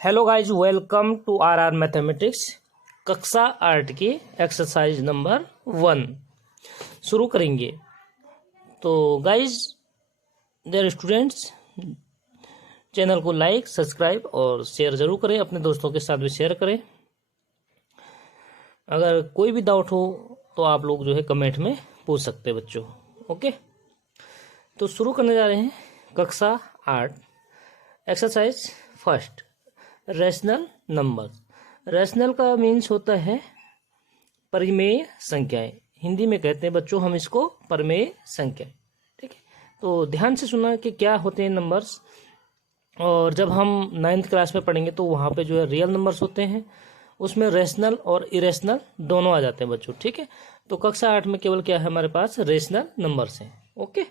Hello guys, welcome to our mathematics. कक्षा 8 की exercise number 1 शुरू करेंगे। तो गाइज डियर स्टूडेंट्स, चैनल को लाइक, सब्सक्राइब और शेयर जरूर करें, अपने दोस्तों के साथ भी शेयर करें। अगर कोई भी डाउट हो तो आप लोग जो है कमेंट में पूछ सकते हैं बच्चों। ओके, तो शुरू करने जा रहे हैं कक्षा 8 exercise first, rational number. Rational का मीन्स होता है परिमेय संख्याएं। हिंदी में कहते हैं बच्चों हम इसको परिमेय संख्या। ठीक है, तो ध्यान से सुना कि क्या होते हैं नंबर्स। और जब हम 9th क्लास में पढ़ेंगे तो वहाँ पे जो है रियल नंबर्स होते हैं, उसमें रैशनल और इरेशनल दोनों आ जाते हैं बच्चों। ठीक है, तो कक्षा 8 में केवल क्या है हमारे पास रैशनल नंबर्स हैं। ओके,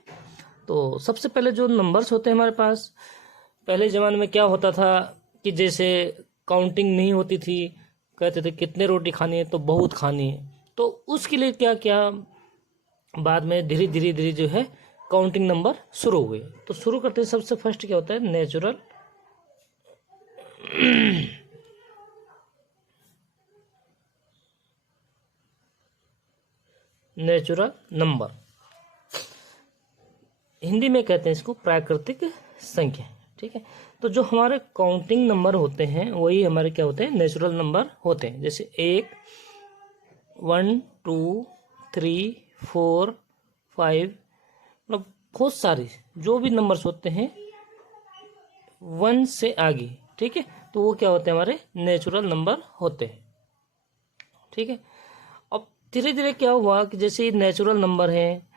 तो सबसे पहले जो नंबर्स होते हैं हमारे पास, पहले ज़माने में क्या होता था कि जैसे काउंटिंग नहीं होती थी, कहते थे कितने रोटी खानी है तो बहुत खानी है, तो उसके लिए क्या क्या बाद में धीरे धीरे जो है काउंटिंग नंबर शुरू हुए। तो शुरू करते हैं, सबसे फर्स्ट क्या होता है नेचुरल नेचुरल नंबर। हिंदी में कहते हैं इसको प्राकृतिक संख्या। ठीक है, तो जो हमारे काउंटिंग नंबर होते हैं वही हमारे क्या होते हैं नेचुरल नंबर होते हैं। जैसे 1, 1, 2, 3, 4, 5, मतलब बहुत सारे जो भी नंबर्स होते हैं 1 से आगे। ठीक है, तो वो क्या होते हैं हमारे नेचुरल नंबर होते हैं। ठीक है, अब धीरे धीरे क्या हुआ कि जैसे नेचुरल नंबर है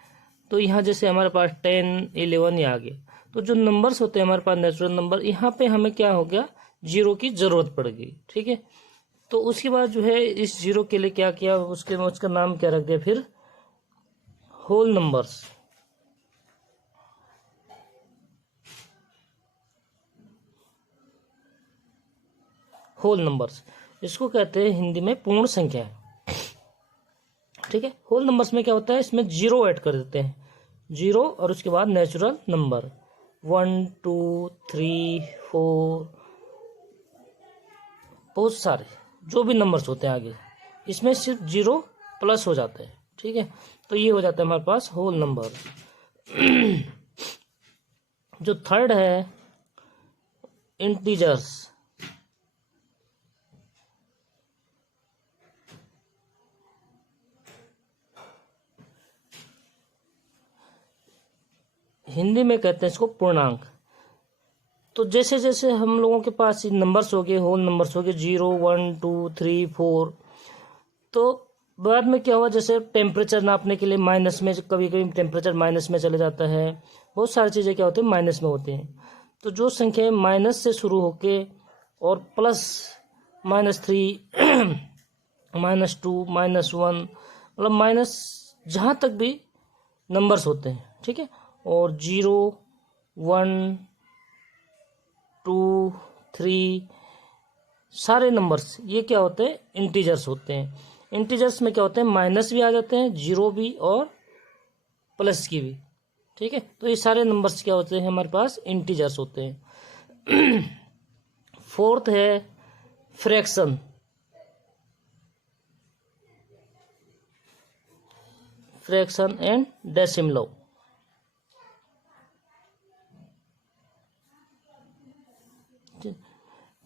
तो यहाँ जैसे हमारे पास 10, 11 आ गए, तो जो नंबर्स होते हैं हमारे पास नेचुरल नंबर, यहाँ पे हमें क्या हो गया जीरो की जरूरत पड़ गई। ठीक है, तो उसके बाद जो है इस जीरो के लिए क्या किया, उसका नाम क्या रख दिया फिर होल नंबर्स। होल नंबर्स इसको कहते हैं हिंदी में पूर्ण संख्या। ठीक है, होल नंबर्स में क्या होता है, इसमें जीरो ऐड कर देते हैं, जीरो और उसके बाद नेचुरल नंबर 1, 2, 3, 4, बहुत सारे जो भी नंबर्स होते हैं आगे, इसमें सिर्फ जीरो प्लस हो जाता है। ठीक है, तो ये हो जाता है हमारे पास होल नंबर। जो थर्ड है इंटीजर्स। हिंदी में कहते हैं इसको पूर्णांक। तो जैसे जैसे हम लोगों के पास नंबर्स हो गए, होल नंबर्स हो गए 0, 1, 2, 3, 4, तो बाद में क्या हुआ, जैसे टेम्परेचर नापने के लिए माइनस में, कभी कभी टेम्परेचर माइनस में चले जाता है, बहुत सारी चीज़ें क्या होती है माइनस में होती हैं। तो जो संख्या माइनस से शुरू होके और प्लस -3, -2, -1, मतलब माइनस जहाँ तक भी नंबर्स होते हैं। ठीक है, और 0, 1, 2, 3 सारे नंबर्स ये क्या होते हैं इंटीजर्स होते हैं। इंटीजर्स में क्या होते हैं माइनस भी आ जाते हैं, जीरो भी और प्लस की भी। ठीक है, तो ये सारे नंबर्स क्या होते हैं हमारे पास इंटीजर्स होते हैं। फोर्थ है फ्रैक्शन। Fraction and decimal.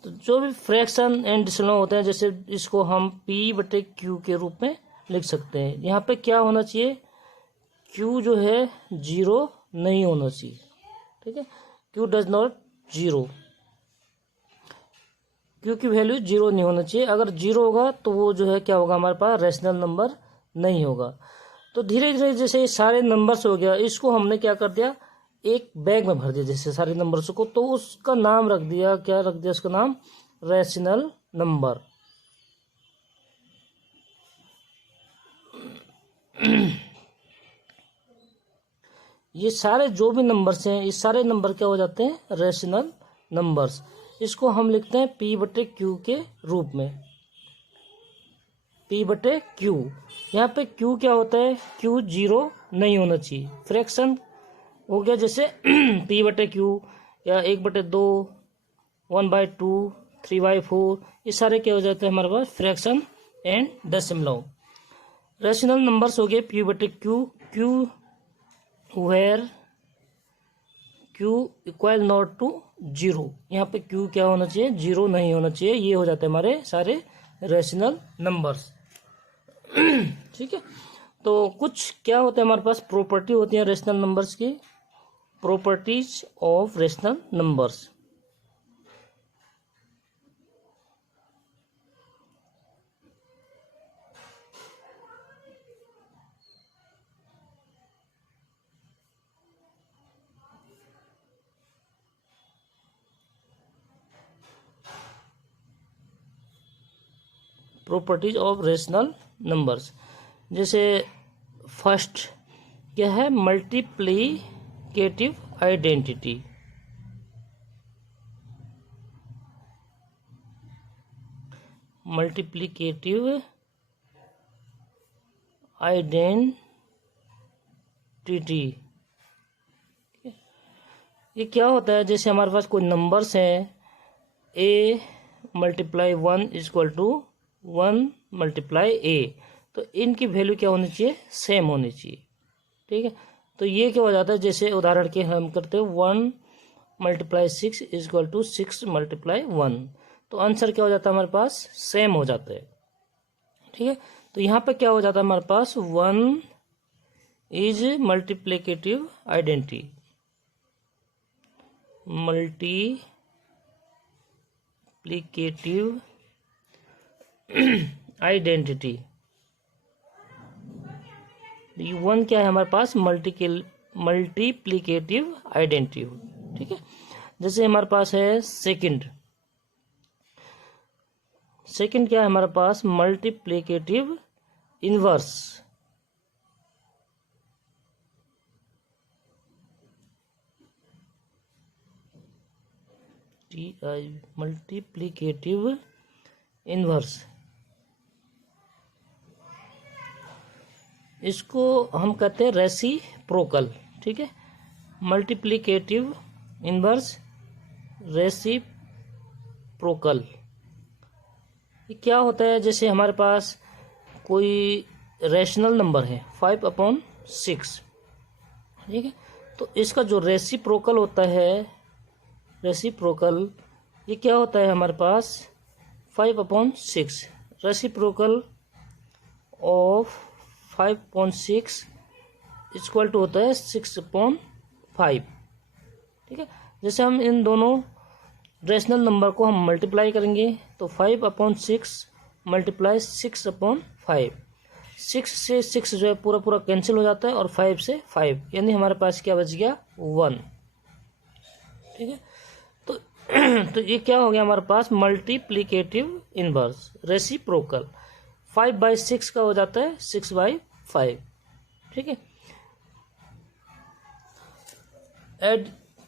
तो जो भी फ्रैक्शन एंड डेसिमल होते हैं, जैसे इसको हम P/Q के रूप में लिख सकते हैं। यहाँ पे क्या होना चाहिए, Q जो है जीरो नहीं होना चाहिए। ठीक है, Q does not zero, Q की वैल्यू जीरो नहीं होना चाहिए। अगर जीरो होगा तो वो जो है क्या होगा हमारे पास रैशनल नंबर नहीं होगा। तो धीरे धीरे जैसे ये सारे नंबर्स हो गया, इसको हमने क्या कर दिया एक बैग में भर दिया जैसे सारे नंबर्स को, तो उसका नाम रख दिया, क्या रख दिया उसका नाम रैशनल नंबर। ये सारे जो भी नंबर्स हैं ये सारे नंबर क्या हो जाते हैं रैशनल नंबर्स। इसको हम लिखते हैं P/Q के रूप में, P/Q। यहाँ पे Q क्या होता है, Q जीरो नहीं होना चाहिए। फ्रैक्शन हो गया जैसे P/Q, या 1/2, 1/2, 3/4, ये सारे क्या हो जाते हैं हमारे पास फ्रैक्शन एंड दशमलव। रेशनल नंबर्स हो गए P/Q, Q where Q equal not to 0। यहाँ पे Q क्या होना चाहिए, 0 नहीं होना चाहिए। ये हो जाते हैं हमारे सारे रेशनल नंबर्स। ठीक है, तो कुछ क्या होता है हमारे पास प्रॉपर्टी होती है रेशनल नंबर्स की। Properties of rational numbers. Properties of rational numbers, जैसे फर्स्ट क्या है, मल्टीप्लिकेटिव आइडेंटिटी। मल्टीप्लिकेटिव आइडेंटिटी ये क्या होता है, जैसे हमारे पास कोई नंबर्स हैं, a × 1 = 1 × a, तो इनकी वैल्यू क्या होनी चाहिए, सेम होनी चाहिए। ठीक है, तो ये क्या हो जाता है, जैसे उदाहरण के हम करते हैं 1 × 6 = 6 × 1, तो आंसर क्या हो जाता है हमारे पास, सेम हो जाता है। ठीक है, तो यहाँ पे क्या हो जाता है हमारे पास 1 is multiplicative identity. Multiplicative identity, 1 क्या है हमारे पास, मल्टीप्लिकेटिव आइडेंटिटी। ठीक है, जैसे हमारे पास है सेकंड क्या है हमारे पास, मल्टीप्लिकेटिव इनवर्स। मल्टीप्लिकेटिव इनवर्स, इसको हम कहते हैं रेसिप्रोकल। ठीक है, मल्टीप्लिकेटिव इनवर्स रेसिप्रोकल, ये क्या होता है, जैसे हमारे पास कोई रैशनल नंबर है 5/6। ठीक है, तो इसका जो रेसिप्रोकल होता है, रेसिप्रोकल ये क्या होता है हमारे पास 5/6। रेसिप्रोकल ऑफ 5/6 इक्वल टू होता है 6/5। ठीक है, जैसे हम इन दोनों रेशनल नंबर को हम मल्टीप्लाई करेंगे तो 5/6 × 6/5, 6 से 6 जो है पूरा कैंसिल हो जाता है और 5 से 5, यानी हमारे पास क्या बच गया 1। ठीक है, तो ये क्या हो गया हमारे पास, मल्टीप्लिकेटिव इनवर्स रेसिप्रोकल। 5/6 का हो जाता है 6/5। ठीक है,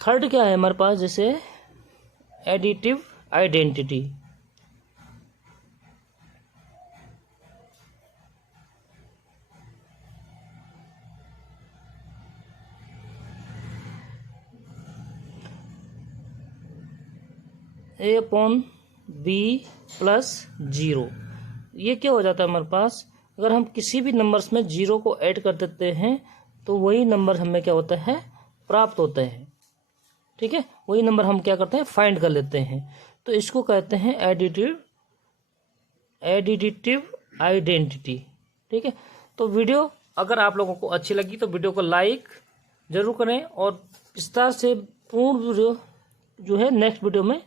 थर्ड क्या है हमारे पास, जैसे एडिटिव आइडेंटिटी। a/b + 0, ये क्या हो जाता है हमारे पास, अगर हम किसी भी नंबर्स में 0 को ऐड कर देते हैं तो वही नंबर हमें क्या होता है, प्राप्त होते हैं। ठीक है, वही नंबर हम क्या करते हैं, फाइंड कर लेते हैं, तो इसको कहते हैं एडिटिव आइडेंटिटी। ठीक है, तो वीडियो अगर आप लोगों को अच्छी लगी तो वीडियो को लाइक जरूर करें, और विस्तार से पूर्ण वीडियो जो है नेक्स्ट वीडियो में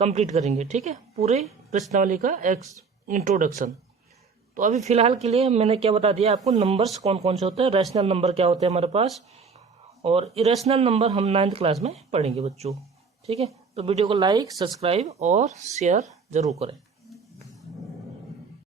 कंप्लीट करेंगे। ठीक है, पूरे प्रश्नावली का इंट्रोडक्शन। तो अभी फिलहाल के लिए मैंने क्या बता दिया आपको, नंबर्स कौन कौन से होते हैं, रैशनल नंबर क्या होते हैं हमारे पास, और इरेशनल नंबर हम 9th क्लास में पढ़ेंगे बच्चों। ठीक है, तो वीडियो को लाइक, सब्सक्राइब और शेयर जरूर करें।